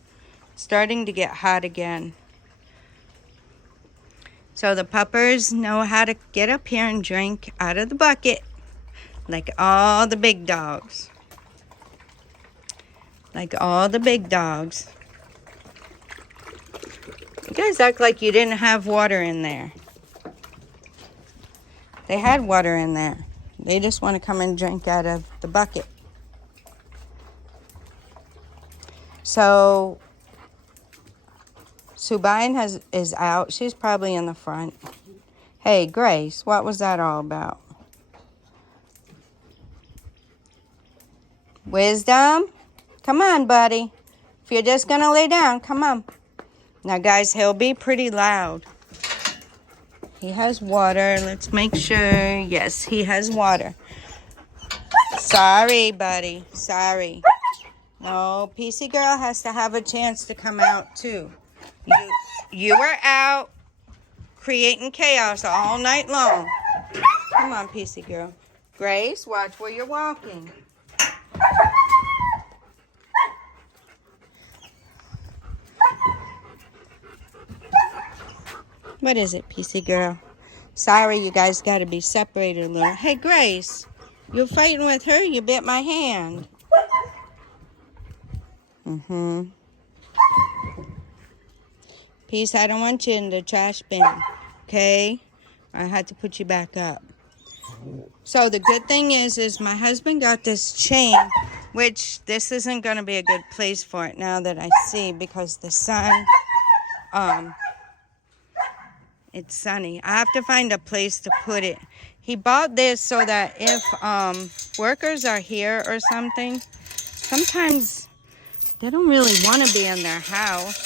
It's starting to get hot again. So the puppers know how to get up here and drink out of the bucket like all the big dogs. Like all the big dogs. You guys act like you didn't have water in there. They had water in there. They just want to come and drink out of the bucket. So Subine is out. She's probably in the front. Hey, Grace, what was that all about? Wisdom? Come on, buddy. If you're just going to lay down, come on. Now, guys, he'll be pretty loud. He has water. Let's make sure. Yes, he has water. Sorry, buddy. Sorry. No, Peacey girl has to have a chance to come out, too. You were out creating chaos all night long. Come on, Peacey girl. Grace, watch where you're walking. What is it, Peacey girl? Sorry, you guys got to be separated a little. Hey, Grace, you're fighting with her. You bit my hand. Peace, I don't want you in the trash bin, okay? I had to put you back up. So the good thing is my husband got this chain, which this isn't going to be a good place for it now that I see, because the sun, it's sunny. I have to find a place to put it. He bought this so that if workers are here or something, sometimes They don't really want to be in their house.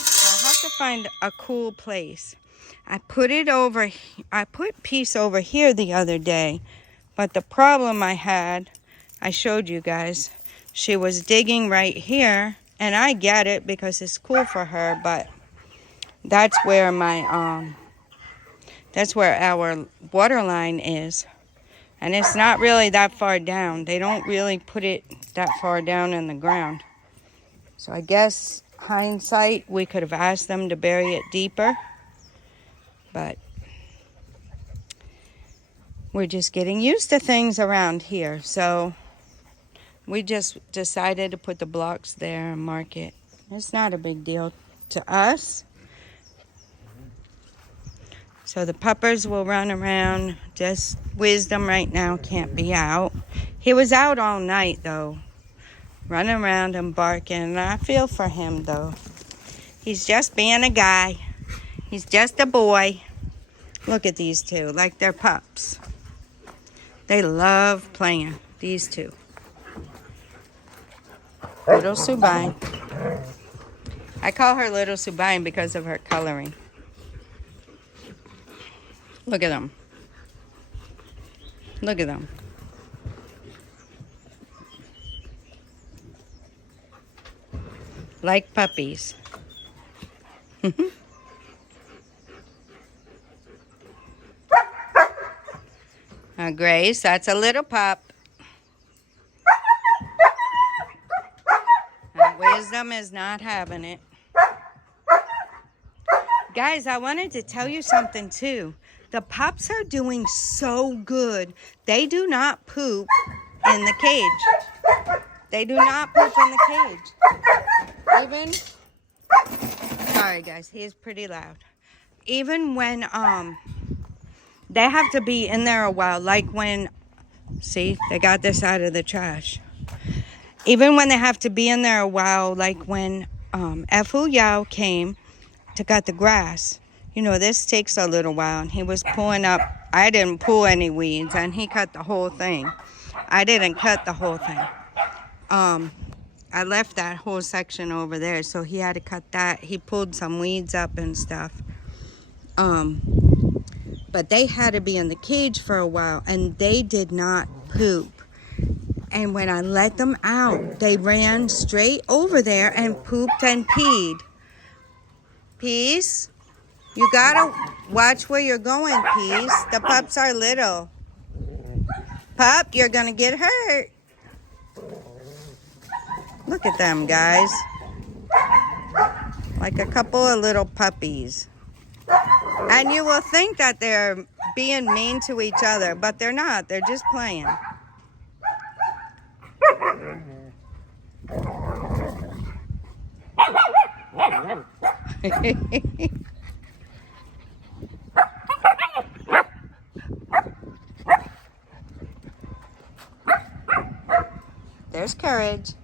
So I'll have to find a cool place. I put Peace over here the other day, but the problem I had, I showed you guys, she was digging right here, and I get it because it's cool for her, but that's where that's where our water line is. And it's not really that far down. They don't really put it that far down in the ground. So I guess, hindsight, we could have asked them to bury it deeper. But we're just getting used to things around here. So we just decided to put the blocks there and mark it. It's not a big deal to us. So the puppers will run around. Just Wisdom right now can't be out. He was out all night though, running around and barking. And I feel for him though. He's just being a guy. He's just a boy. Look at these two, like they're pups. They love playing, these two. Little Subine. I call her Little Subine because of her coloring. Look at them. Look at them. Like puppies. Now, Grace, that's a little pup. And Wisdom is not having it. Guys, I wanted to tell you something too. The pups are doing so good. They do not poop in the cage. They do not poop in the cage. Even, sorry guys, he is pretty loud. Even when they have to be in there a while, like when, see, they got this out of the trash. Even when they have to be in there a while, like when Efu Yao came to cut the grass. You know, this takes a little while, and he was pulling up. I didn't pull any weeds, and he cut the whole thing. I didn't cut the whole thing. I left that whole section over there, so he had to cut that. He pulled some weeds up and stuff. But they had to be in the cage for a while, and they did not poop. And when I let them out, they ran straight over there and pooped and peed. Peace. You gotta watch where you're going, Peace. The pups are little. Pup, you're gonna get hurt. Look at them, guys. Like a couple of little puppies. And you will think that they're being mean to each other, but they're not. They're just playing. There's Courage.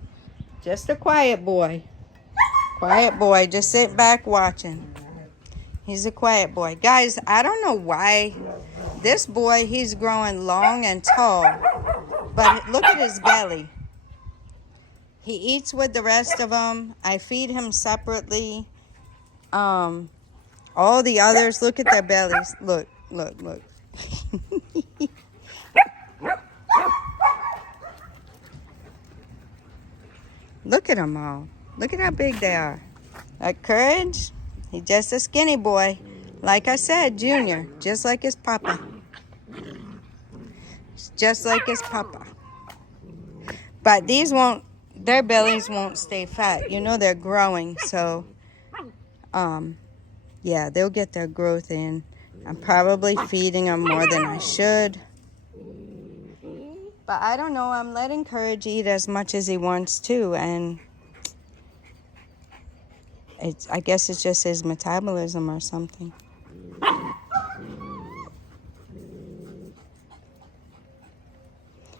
Just a quiet boy. Quiet boy. Just sit back watching. He's a quiet boy. Guys, I don't know why. This boy, he's growing long and tall. But look at his belly. He eats with the rest of them. I feed him separately. All the others, look at their bellies. Look, look, look. Look at them all. Look at how big they are. Like Courage, he's just a skinny boy. Like I said, Junior, just like his papa. Just like his papa. But these won't, their bellies won't stay fat. You know they're growing, so yeah, they'll get their growth in. I'm probably feeding them more than I should. But I don't know, I'm letting Courage eat as much as he wants to, and I guess it's just his metabolism or something.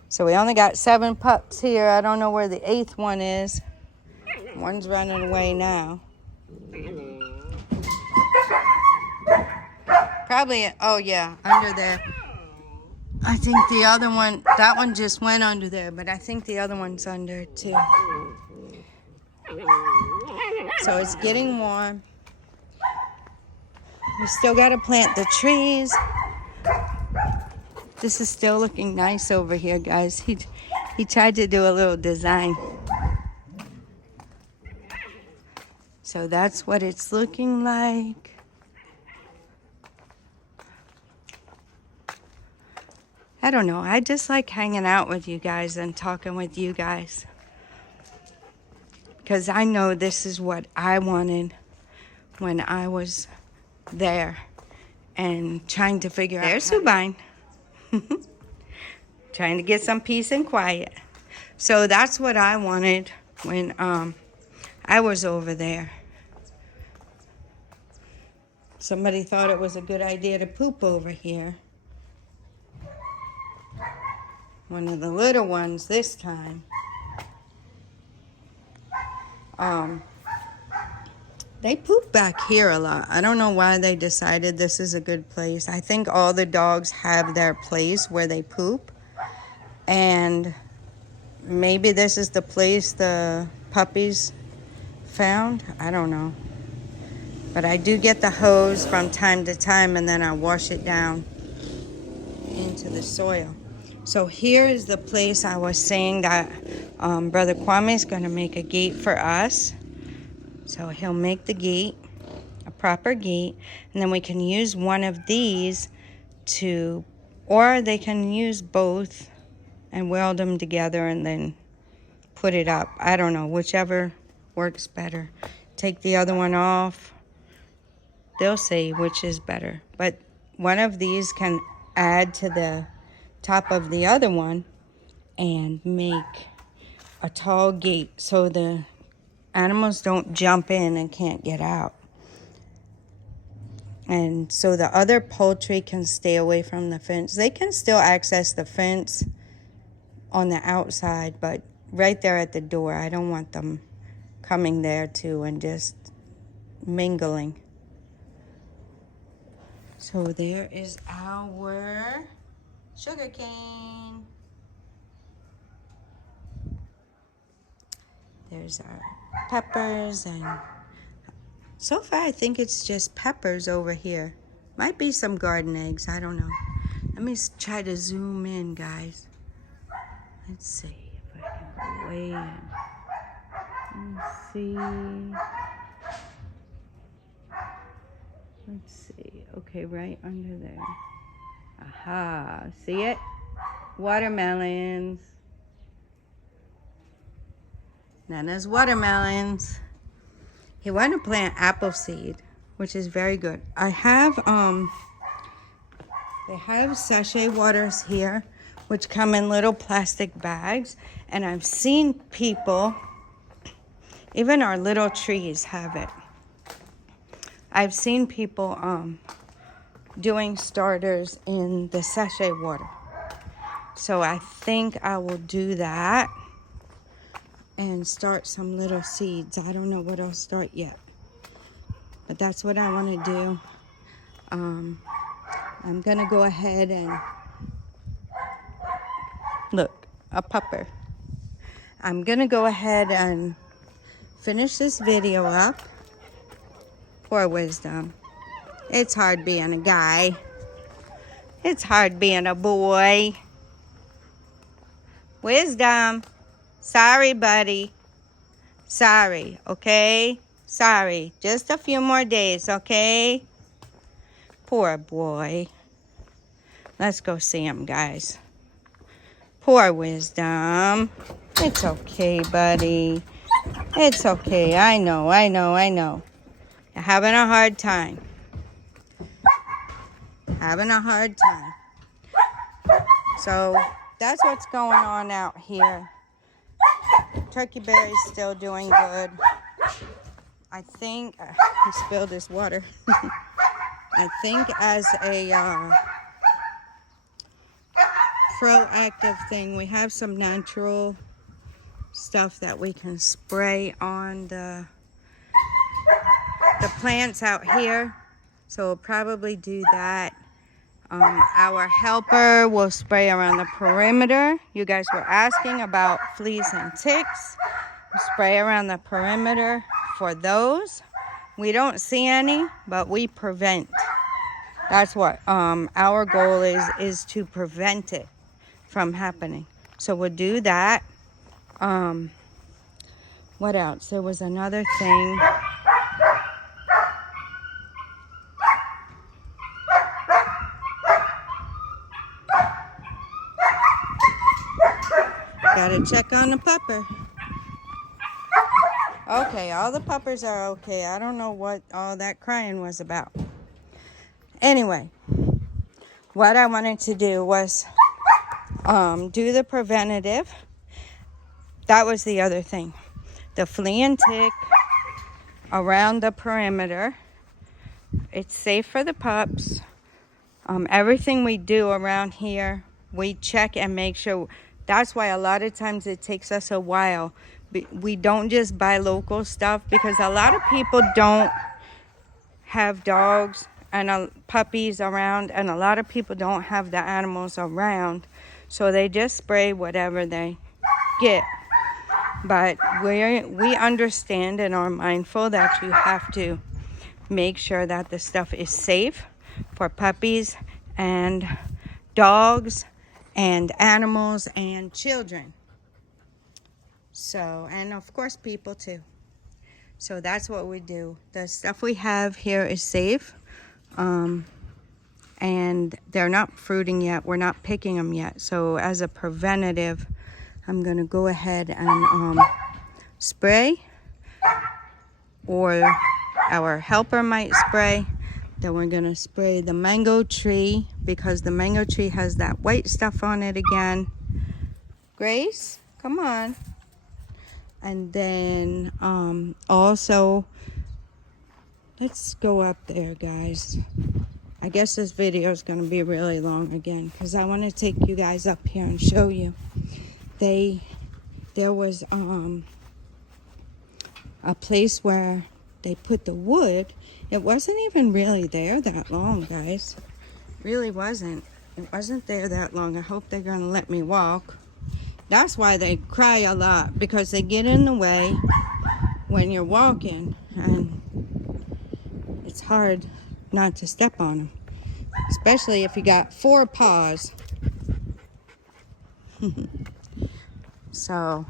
So we only got 7 pups here. I don't know where the 8th one is. One's running away now. Probably, oh yeah, under there. I think the other one, that one just went under there, but I think the other one's under too. So it's getting warm. We still got to plant the trees. This is still looking nice over here, guys. He tried to do a little design. So that's what it's looking like. I don't know. I just like hanging out with you guys and talking with you guys. Because I know this is what I wanted when I was there and trying to figure out. There's Subine. Trying to get some peace and quiet. So that's what I wanted when I was over there. Somebody thought it was a good idea to poop over here. One of the little ones this time. They poop back here a lot. I don't know why they decided this is a good place. I think all the dogs have their place where they poop. And maybe this is the place the puppies found. I don't know. But I do get the hose from time to time, and then I wash it down into the soil. So here is the place I was saying that Brother Kwame is going to make a gate for us. So he'll make the gate, a proper gate, and then we can use one of these to, or they can use both and weld them together and then put it up. I don't know, whichever works better. Take the other one off. They'll say which is better. But one of these can add to the top of the other one and make a tall gate so the animals don't jump in and can't get out. And so the other poultry can stay away from the fence. They can still access the fence on the outside, but right there at the door, I don't want them coming there too and just mingling. So there is our sugar cane. There's our peppers, and so far I think it's just peppers over here. Might be some garden eggs, I don't know. Let me try to zoom in, guys. Let's see if I can go way in. Let's see. Let's see. Okay, right under there. Aha, see it? Watermelons. Nana's watermelons. He wanted to plant apple seed, which is very good. I have, they have sachet waters here, which come in little plastic bags. And I've seen people, even our little trees have it. I've seen people doing starters in the sachet water. So I think I will do that and start some little seeds. I don't know what I'll start yet, but that's what I want to do. I'm gonna go ahead and look, a pupper. I'm gonna go ahead and finish this video up. Poor Wisdom. It's hard being a guy. It's hard being a boy. Wisdom. Sorry, buddy. Sorry, okay? Sorry. Just a few more days, okay? Poor boy. Let's go see him, guys. Poor Wisdom. It's okay, buddy. It's okay. I know. You're having a hard time. Having a hard time. So that's what's going on out here. Turkey Berry's still doing good. I think he spilled his water. I think as a proactive thing, we have some natural stuff that we can spray on the plants out here. So we'll probably do that. Our helper will spray around the perimeter. You guys were asking about fleas and ticks. spray around the perimeter for those. We don't see any, but we prevent. That's what our goal is to prevent it from happening. So we'll do that. What else? There was another thing. Gotta check on the pupper. Okay, all the puppers are okay. I don't know what all that crying was about. Anyway, what I wanted to do was do the preventative. That was the other thing. The flea and tick around the perimeter. It's safe for the pups. Everything we do around here, we check and make sure. That's why a lot of times it takes us a while. We don't just buy local stuff because a lot of people don't have dogs and puppies around, and a lot of people don't have the animals around, so they just spray whatever they get. But we understand and are mindful that you have to make sure that the stuff is safe for puppies and dogs and animals and children. So, and of course people too. So that's what we do. The stuff we have here is safe. And they're not fruiting yet. We're not picking them yet. So as a preventative, I'm going to go ahead and spray. Or our helper might spray. Then we're going to spray the mango tree because the mango tree has that white stuff on it again. Grace, come on. And then also, let's go up there, guys. I guess this video is going to be really long again because I want to take you guys up here and show you. There was a place where they put the wood. It wasn't even really there that long, guys. It really wasn't. It wasn't there that long. I hope they're going to let me walk. That's why they cry a lot, because they get in the way when you're walking, and it's hard not to step on them, especially if you got 4 paws. So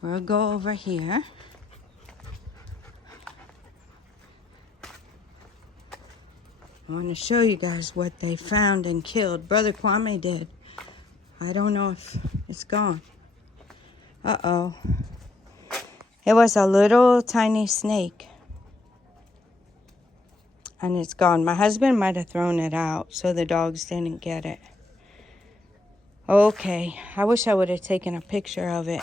we'll go over here. I want to show you guys what they found and killed. Brother Kwame did. I don't know if it's gone. Uh-oh. It was a little tiny snake. And it's gone. My husband might have thrown it out so the dogs didn't get it. Okay. I wish I would have taken a picture of it.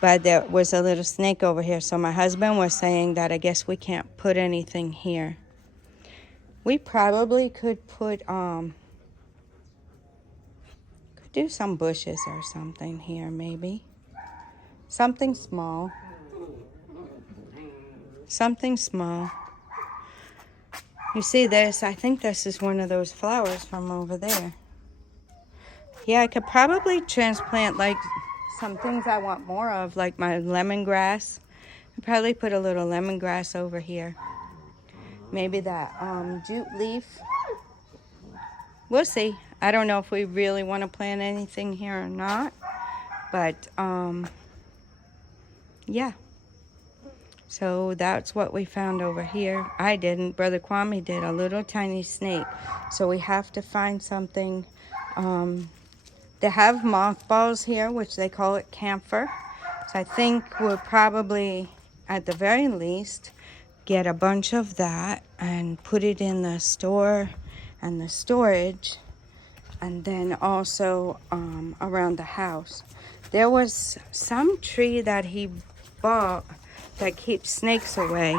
But there was a little snake over here. So my husband was saying that I guess we can't put anything here. We probably could put, do some bushes or something here, maybe. Something small. Something small. You see this? I think this is one of those flowers from over there. Yeah, I could probably transplant like some things I want more of, like my lemongrass. I'd probably put a little lemongrass over here. Maybe that jute leaf. We'll see. I don't know if we really want to plant anything here or not. But, yeah. So that's what we found over here. I didn't. Brother Kwame did. A little tiny snake. So we have to find something. They have mothballs here, which they call it camphor. So I think we'll probably, at the very least, get a bunch of that and put it in the store and the storage. And then also around the house. There was some tree that he bought that keeps snakes away.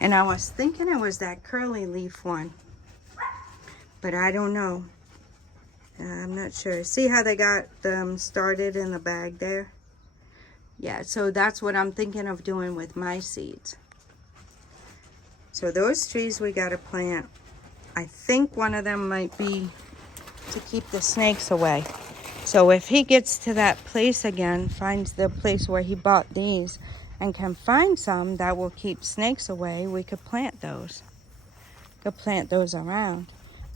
And I was thinking it was that curly leaf one. But I don't know. I'm not sure. See how they got them started in the bag there? Yeah, so that's what I'm thinking of doing with my seeds. So those trees we got to plant. I think one of them might be to keep the snakes away. So if he gets to that place again, finds the place where he bought these, and can find some that will keep snakes away, we could plant those. Could plant those around.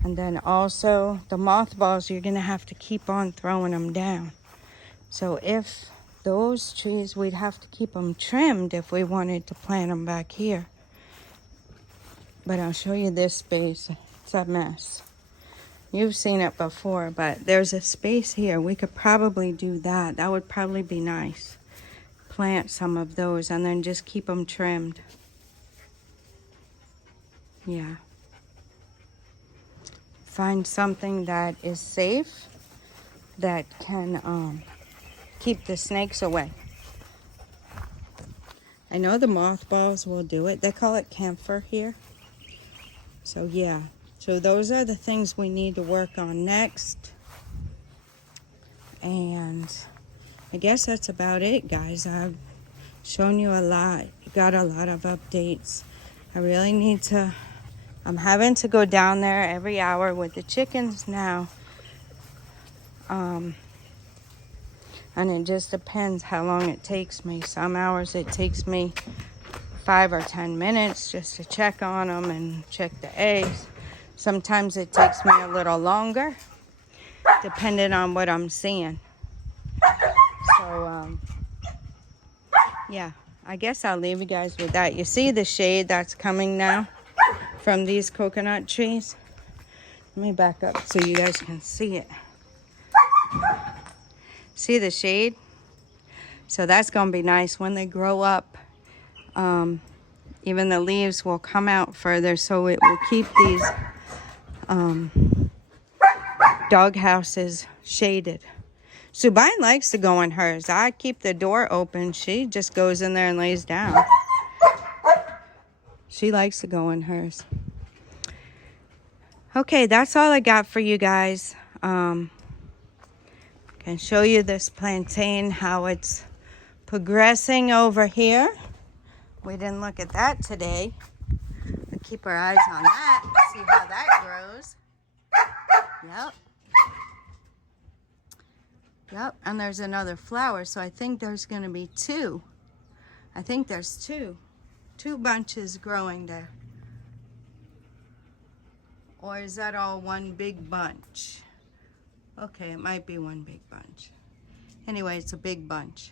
And then also the mothballs, you're going to have to keep on throwing them down. So if those trees, we'd have to keep them trimmed if we wanted to plant them back here. But I'll show you this space. It's a mess. You've seen it before, but there's a space here. We could probably do that. That would probably be nice. Plant some of those and then just keep them trimmed. Yeah. Find something that is safe, that can keep the snakes away. I know the mothballs will do it. They call it camphor here. So yeah. So those are the things we need to work on next. And I guess that's about it, guys. I've shown you a lot. Got a lot of updates. I really need to... I'm having to go down there every hour with the chickens now. And it just depends how long it takes me. Some hours it takes me 5 or 10 minutes just to check on them and check the eggs. Sometimes it takes me a little longer, depending on what I'm seeing. So, yeah, I guess I'll leave you guys with that. You see the shade that's coming now from these coconut trees? Let me back up so you guys can see it. See the shade? So that's going to be nice when they grow up. Even the leaves will come out further, so it will keep these dog houses shaded. Subine likes to go in hers. I keep the door open. She just goes in there and lays down. She likes to go in hers. Okay, that's all I got for you guys. Can show you this plantain, how it's progressing over here. We didn't look at that today. We'll keep our eyes on that, see how that grows. Yep, and there's another flower, so I think there's going to be 2. I think there's 2 bunches growing there. Or is that all one big bunch? Okay, it might be one big bunch. Anyway, it's a big bunch.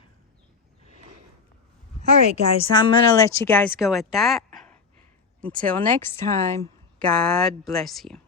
All right, guys, I'm going to let you guys go at that. Until next time, God bless you.